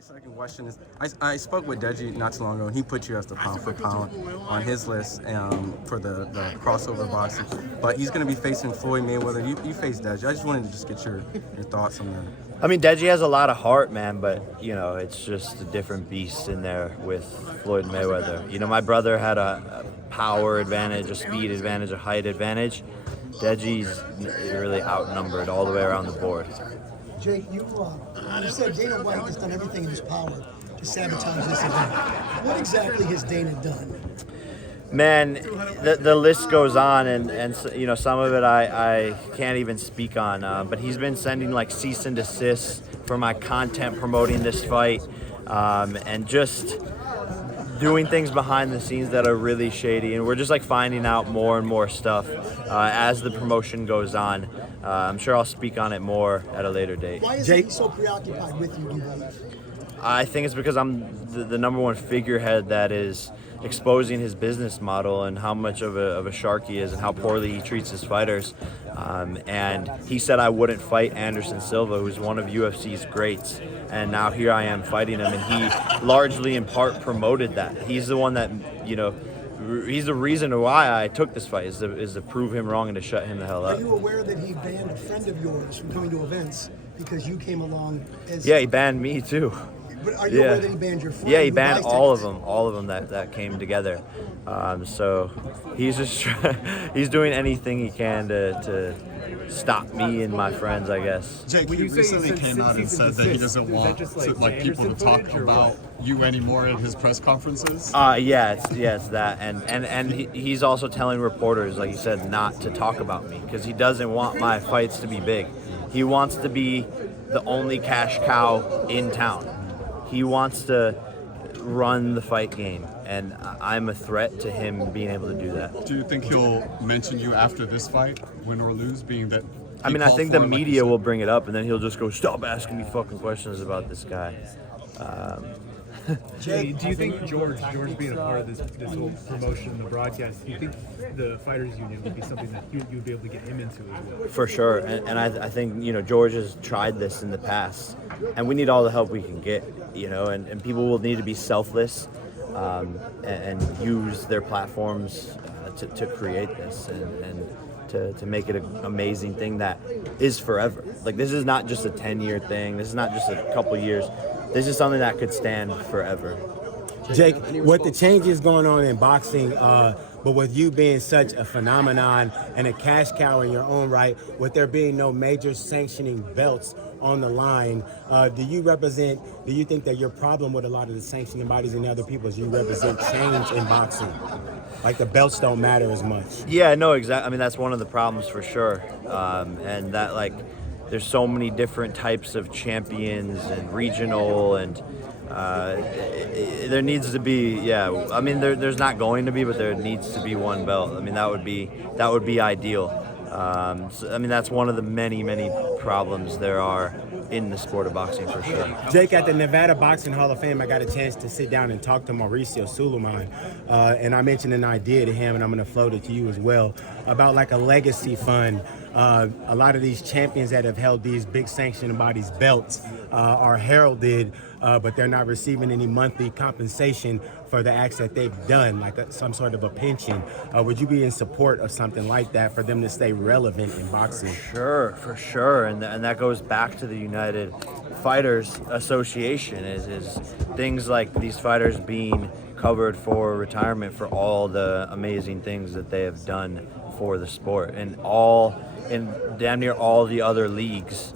My second question is, I spoke with Deji not too long ago, and he put you as the pound for pound on his list for the crossover boxing. But he's going to be facing Floyd Mayweather. You face Deji. I just wanted to just get your thoughts on that. I mean, Deji has a lot of heart, man, but, you know, it's just a different beast in there with Floyd Mayweather. You know, my brother had a power advantage, a speed advantage, a height advantage. Deji's really outnumbered all the way around the board. Jake, you said Dana White has done everything in his power to sabotage this event. What exactly has Dana done? Man, the list goes on, and you know, some of it I can't even speak on. But he's been sending like cease and desist for my content promoting this fight, and just doing things behind the scenes that are really shady. And we're just like finding out more and more stuff as the promotion goes on. I'm sure I'll speak on it more at a later date. Why is he so preoccupied with you, do you believe? I think it's because I'm the number one figurehead that is exposing his business model and how much of a shark he is and how poorly he treats his fighters. And he said I wouldn't fight Anderson Silva, who's one of UFC's greats. And now here I am fighting him, and he largely in part promoted that. He's the one that, you know, he's the reason why I took this fight, is to prove him wrong and to shut him the hell up. Are you aware that he banned a friend of yours from coming to events because you came along as... Yeah, he banned me too. But are you aware that he banned your friend? Yeah, he banned all of them that came together. So he's just he's doing anything he can to stop me and my friends, I guess. Jake, he recently came out and said that he doesn't want people to talk about you anymore at his press conferences. Yeah, it's that, and he's also telling reporters, like you said, not to talk about me because he doesn't want my fights to be big. He wants to be the only cash cow in town. He wants to run the fight game, and I'm a threat to him being able to do that. Do you think he'll mention you after this fight, win or lose, being that... I mean, I think the media will bring it up, and then he'll just go, stop asking me fucking questions about this guy. Jay, do you think George being a part of this whole promotion, the broadcast, do you think the Fighters Union would be something that you'd be able to get him into as well? For sure, and I think, you know, George has tried this in the past, and we need all the help we can get, you know, and people will need to be selfless and use their platforms to create this and to make it an amazing thing that is forever. Like, this is not just a 10-year thing. This is not just a couple years. This is something that could stand forever. Jake, with the changes going on in boxing, but with you being such a phenomenon and a cash cow in your own right, with there being no major sanctioning belts on the line, do you think that your problem with a lot of the sanctioning bodies and other people is you represent change in boxing? Like the belts don't matter as much. Yeah, no, exactly. I mean, that's one of the problems for sure. And that, like, there's so many different types of champions and regional, and there needs to be, I mean, there's not going to be, but there needs to be one belt. I mean, that would be ideal. So, I mean, that's one of the many problems there are in the sport of boxing, for sure. Jake, at the Nevada Boxing Hall of Fame, I got a chance to sit down and talk to Mauricio Sulaiman, and I mentioned an idea to him, and I'm going to float it to you as well, about like a legacy fund. A lot of these champions that have held these big sanctioning bodies belts are heralded, but they're not receiving any monthly compensation for the acts that they've done, like some sort of a pension. Would you be in support of something like that for them to stay relevant in boxing? For sure. And that goes back to the United Fighters Association, is things like these fighters being covered for retirement for all the amazing things that they have done for the sport, and damn near all the other leagues.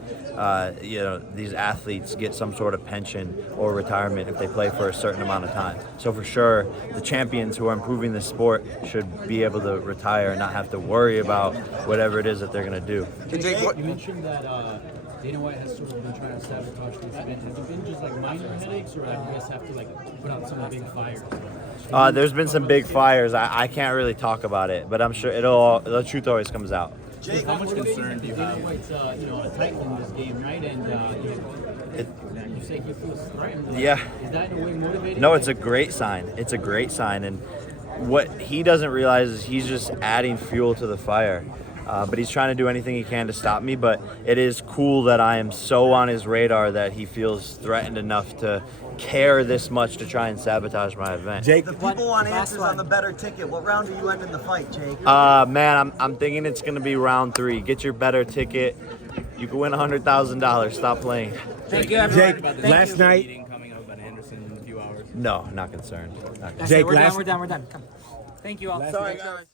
You know, these athletes get some sort of pension or retirement if they play for a certain amount of time. So for sure, the champions who are improving the sport should be able to retire and not have to worry about whatever it is that they're going to do. You mentioned that Dana White has sort of been trying to sabotage this event. Has it been just like minor headaches, or do you guys have to like put out some big fires? There's been some big fires. I can't really talk about it, but I'm sure the truth always comes out. Jake, how much concern do you have? Dana White's, a titan in this game, right? And you say he feels threatened. Like, yeah. Is that in a way motivating? No, it's a great sign. It's a great sign, and what he doesn't realize is he's just adding fuel to the fire. But he's trying to do anything he can to stop me. But it is cool that I am so on his radar that he feels threatened enough to care this much to try and sabotage my event. Jake, The people want answers on the better ticket. What round are you ending the fight, Jake? Man, I'm thinking it's gonna be round 3. Get your better ticket. You can win $100,000. Stop playing. Thank you, everyone. Jake, last night. Meeting coming up at Anderson in a few hours. No, not concerned. Not concerned. Jake, we're last done. Come. Thank you all. Sorry, guys.